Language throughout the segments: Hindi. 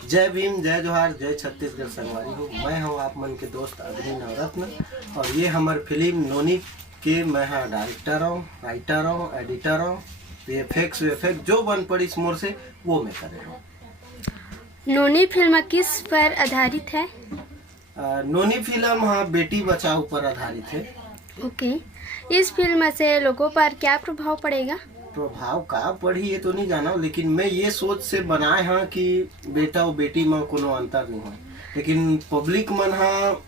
जय भीम, जय जोहार, जय छत्तीसगढ़ संगवारी हो। मैं हूँ आप मन के दोस्त अग्नि नवरत्न और ये हमार फिल्म नोनी के मैं हाँ डायरेक्टर हूँ, राइटर हूँ, एडिटर हूँ। वीएफएक्स जो बन पड़ी इस मोर से वो मैं करे हूँ। नोनी फिल्म किस पर आधारित है? नोनी फिल्म हाँ बेटी बचाओ पर आधारित है। ओके, इस फिल्म से लोगों पर क्या प्रभाव पड़ेगा? प्रभाव का पड़ी ये तो नहीं जाना, लेकिन मैं ये सोच से बनाए हाँ कि बेटा और बेटी में कोनो अंतर नहीं हो, लेकिन पब्लिक मन हाँ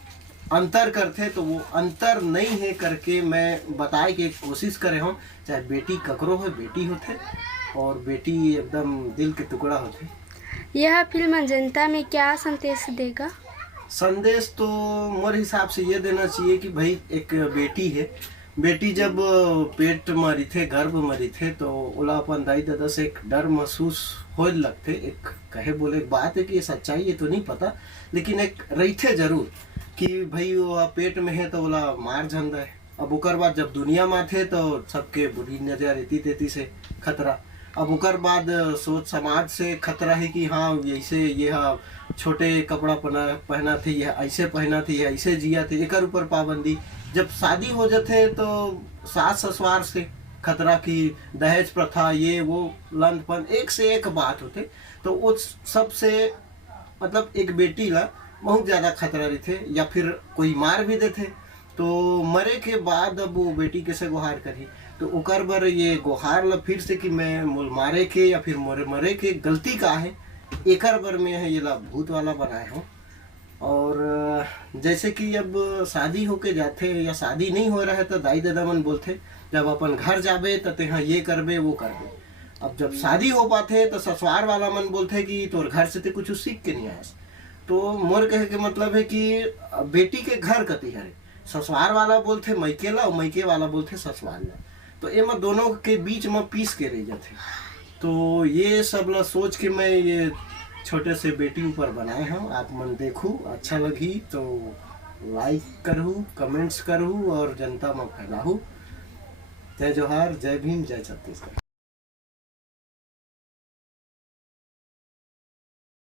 अंतर करते तो वो अंतर नहीं है करके मैं बताए के कोशिश करे हूँ। चाहे बेटी ककरो हो, बेटी होते और बेटी एकदम दिल के टुकड़ा होते। यह फिल्म जनता में क्या संदेश देगा? संदेश तो मेरे हिसाब से ये देना चाहिए कि भाई एक बेटी है, बेटी जब पेट में रही थे, गर्भ में रही थे तो ओला अपन दाई दादा से एक डर महसूस हो लगते। एक कहे बोले एक बात है कि ये सच्चाई है तो नहीं पता, लेकिन एक रही थे जरूर कि भाई वो पेट में है तो ओला मार झंदा है। अब उकर बाद जब दुनिया में थे तो सबके बुरी नजर रहती तेती से खतरा। अब उकर बाद सोच समाज से खतरा है कि हाँ ऐसे ये हाँ छोटे कपड़ा पहना थे, ये ऐसे पहना थे, ये ऐसे जिया थे, एक ऊपर पाबंदी। जब शादी हो जाते तो सास ससुराल से खतरा की दहेज प्रथा ये वो लंदपन एक से एक बात होते। तो उस सबसे मतलब एक बेटी ला बहुत ज्यादा खतरा रहते, या फिर कोई मार भी देते तो मरे के बाद अब वो बेटी कैसे गुहार करी। तो ओकर बर ये गुहार ला फिर से कि मैं मोल मारे के या फिर मरे मरे के गलती का है, एकर बर में है ये ला भूत वाला बनाए हूँ। और जैसे कि अब शादी होके जाते या शादी नहीं हो रहा है तो दाई दादा मन बोलते जब अपन घर जाबे तो तेहा ये करबे वो करबे। अब जब शादी हो पाते तो ससुराल वाला मन बोलते कि तोर घर से ते कुछ सीख के नहीं आयस। तो मोर कहे के मतलब है कि बेटी के घर कति है, ससुराल वाला बोलते मैके ला और मैके वाला बोलते ससुराल ला, तो एमा दोनों के बीच में पीस के रह जाते। तो ये सब ला सोच के मैं ये छोटे से बेटी ऊपर बनाए हम। आप मन देखू, अच्छा लगी तो लाइक करूँ, कमेंट्स करूँ और जनता में फैलाहू। जय जोहार, जय भीम, जय छत्तीसगढ़।